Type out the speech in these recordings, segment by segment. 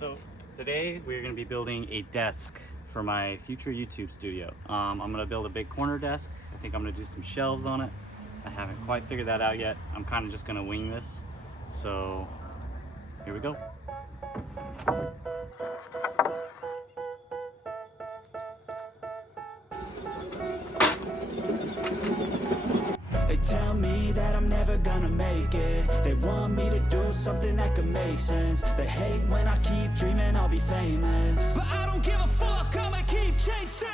So today we're going to be building a desk for my future YouTube studio. I'm going to build a big corner desk. I think I'm going to do some shelves on it. I haven't quite figured that out yet. I'm kind of just going to wing this. So here we go. They tell me that I'm never gonna make it. They want me to do something that could make sense. They hate when I keep dreaming I'll be famous, but I don't give a fuck, I'ma keep chasing.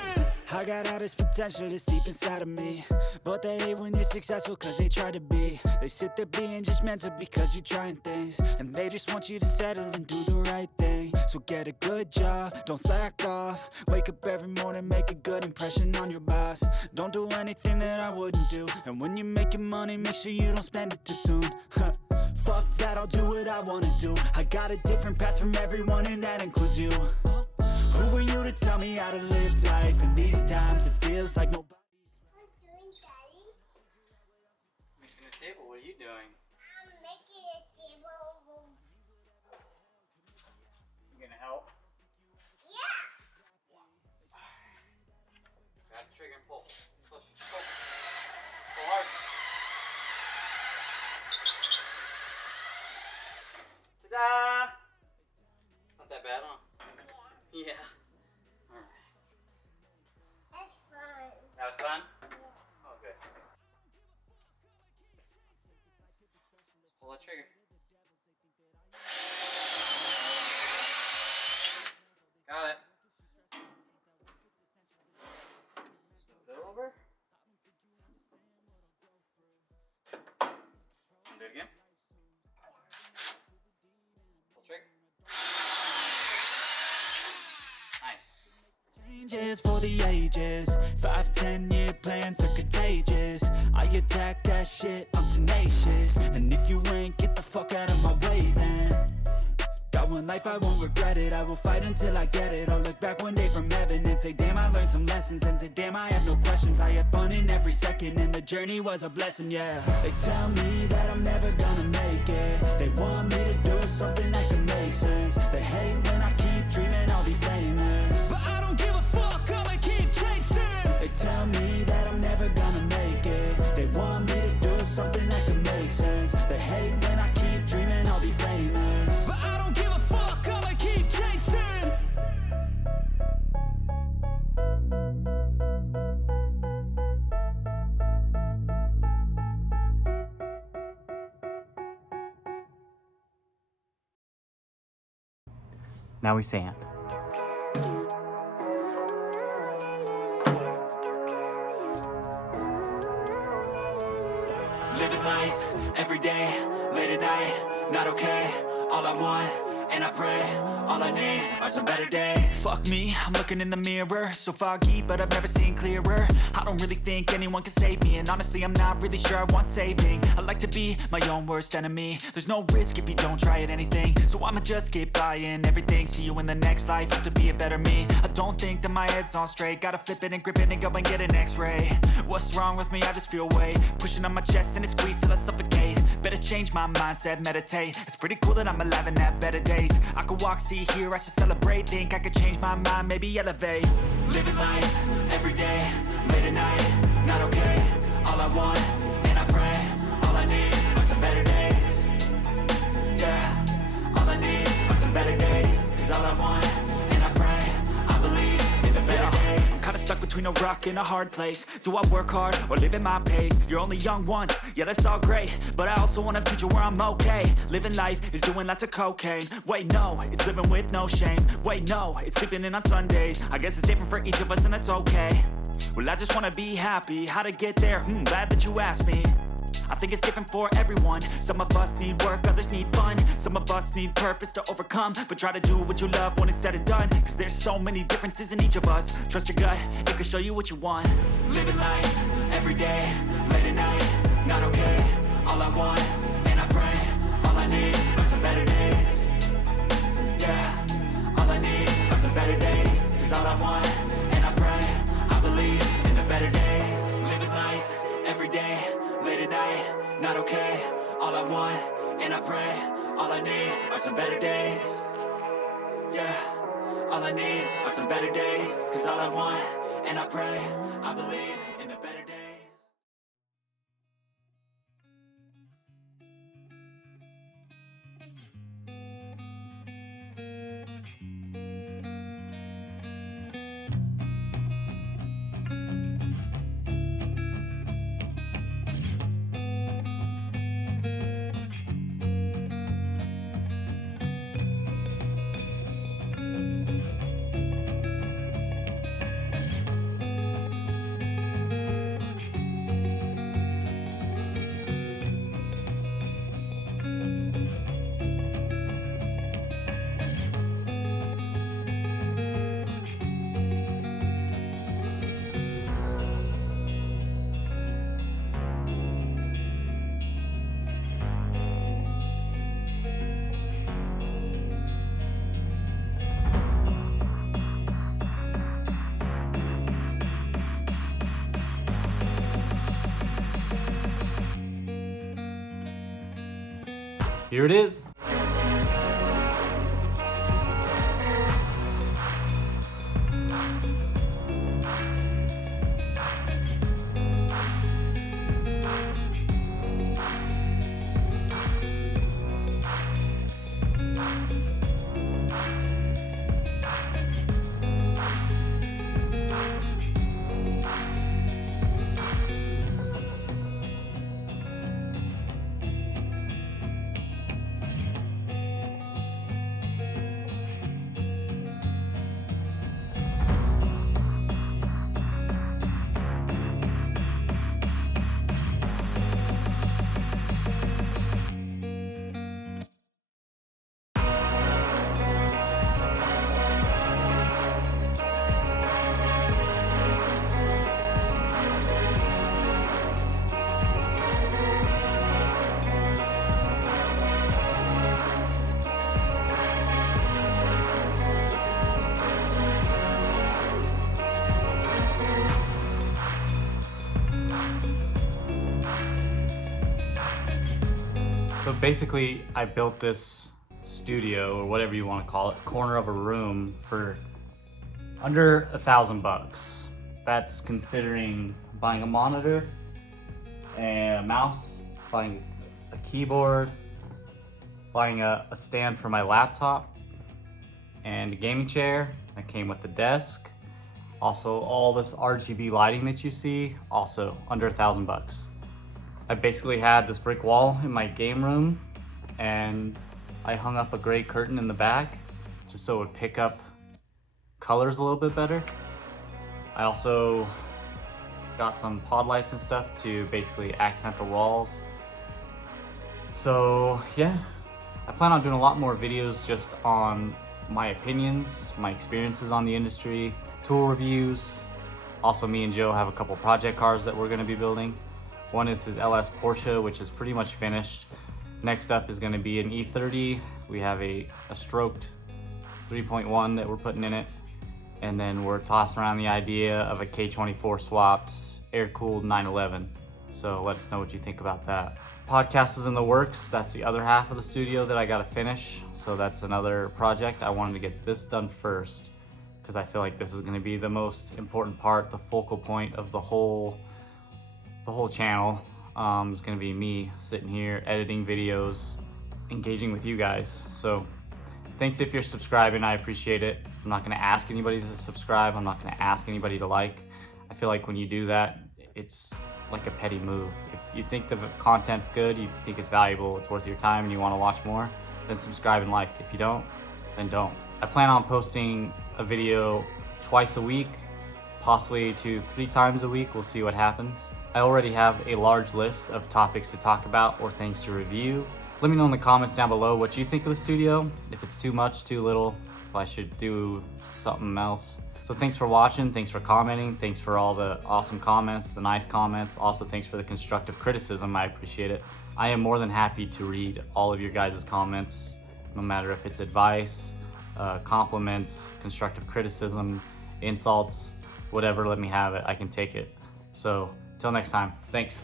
I got all this potential that's deep inside of me, but they hate when you're successful cause they try to be. They sit there being judgmental because you're trying things, and they just want you to settle and do the right thing. So get a good job, don't slack off. Wake up every morning, make a good impression on your boss. Don't do anything that I wouldn't do, and when you're making money, make sure you don't spend it too soon. Fuck that, I'll do what I wanna do. I got a different path from everyone, and that includes you. Who are you to tell me how to live life? In these times, it feels like nobody. What are you doing, Daddy? Making a table. What are you doing? I'm making a table. You gonna help? Yeah. Grab the trigger and pull. Push. Pull. Pull hard. Ta-da! Not that bad, huh? Yeah. Alright. That's fun. That was fun? Yeah. Oh, good. Pull that trigger. Got it. Smooth it over. And do it again. Pull trigger. Nice. Changes for the ages. 5-10 year plans are contagious. I attack that shit, I'm tenacious. And if you ain't, get the fuck out of my way then. Got one life, I won't regret it. I will fight until I get it. I'll look back one day from heaven and say, damn, I learned some lessons. And say, damn, I have no questions. I had fun in every second, and the journey was a blessing, yeah. They tell me that I'm never gonna make it. They want me to do something that can make sense. They hate when I keep dreaming I'll be famous, but I don't give a fuck, I'ma keep chasing. They tell me that I'm never gonna make it. They want me to do something that can make sense. They hate when I keep dreaming I'll be famous, but I don't give a fuck, I'ma keep chasing. Now we sand. Living life, every day, late at night, not okay. All I want, and I pray, all I need are some better days. Fuck me, I'm looking in the mirror, so foggy, but I've never seen clearer. I don't really think anyone can save me, and honestly I'm not really sure I want saving. I like to be my own worst enemy. There's no risk if you don't try at anything, so I'ma just keep buying everything. See you in the next life, have to be a better me. I don't think that my head's on straight, gotta flip it and grip it and go and get an x-ray. What's wrong with me? I just feel weight pushing on my chest and it squeezes till I suffocate. Better change my mindset, meditate. It's pretty cool that I'm alive and have better days. I could walk, see, hear, I should celebrate. Think I could change my mind, maybe elevate. Living life, every day, late at night, not okay. All I want, and I pray, all I need are some better days. Yeah, all I need are some better days. Cause all I want, and I pray, I believe in the better days. I'm kinda stuck between a rock and a hard place. Do I work hard or live at my pace? You're only young once, yeah that's all great, but I also want a future where I'm okay. Living life is doing lots of cocaine. Wait no, it's living with no shame. Wait no, it's sleeping in on Sundays. I guess it's different for each of us and that's okay. Well I just wanna be happy, how to get there? Glad that you asked me. I think it's different for everyone. Some of us need work, others need fun. Some of us need purpose to overcome. But try to do what you love when it's said and done, cause there's so many differences in each of us. Trust your gut, it can show you what you want. Living life, every day, late at night, not okay. All I want, and I pray, all I need are some better days. Yeah, all I need are some better days. Cause all I want, and I pray, I believe in the better days. Living life, every day, late at night, not okay. All I want, and I pray, all I need are some better days. Yeah, all I need are some better days. Cause all I want, and I pray, I believe in the better days. Here it is. So basically, I built this studio, or whatever you want to call it, corner of a room for under $1,000. That's considering buying a monitor and a mouse, buying a keyboard, buying a stand for my laptop, and a gaming chair that came with the desk. Also, all this RGB lighting that you see, also under $1,000. I basically had this brick wall in my game room, and I hung up a gray curtain in the back just so it would pick up colors a little bit better. I also got some pod lights and stuff to basically accent the walls. So yeah, I plan on doing a lot more videos just on my opinions, my experiences on the industry, tool reviews. Also, me and Joe have a couple project cars that we're gonna be building. One is his LS Porsche, which is pretty much finished. Next up is gonna be an E30. We have a stroked 3.1 that we're putting in it. And then we're tossing around the idea of a K24 swapped air-cooled 911. So let us know what you think about that. Podcast is in the works. That's the other half of the studio that I gotta finish. So that's another project. I wanted to get this done first because I feel like this is gonna be the most important part, the focal point of the whole channel. Is gonna be me sitting here editing videos, engaging with you guys. So thanks if you're subscribing, I appreciate it. I'm not gonna ask anybody to subscribe. I'm not gonna ask anybody to like. I feel like when you do that, it's like a petty move. If you think the content's good, you think it's valuable, it's worth your time, and you wanna watch more, then subscribe and like. If you don't, then don't. I plan on posting a video twice a week, possibly to 3 times a week. We'll see what happens. I already have a large list of topics to talk about or things to review. Let me know in the comments down below what you think of the studio, if it's too much, too little, if I should do something else. So thanks for watching, thanks for commenting, thanks for all the awesome comments, the nice comments. Also, thanks for the constructive criticism, I appreciate it. I am more than happy to read all of your guys' comments, no matter if it's advice, compliments, constructive criticism, insults, whatever, let me have it, I can take it. So, till next time, thanks.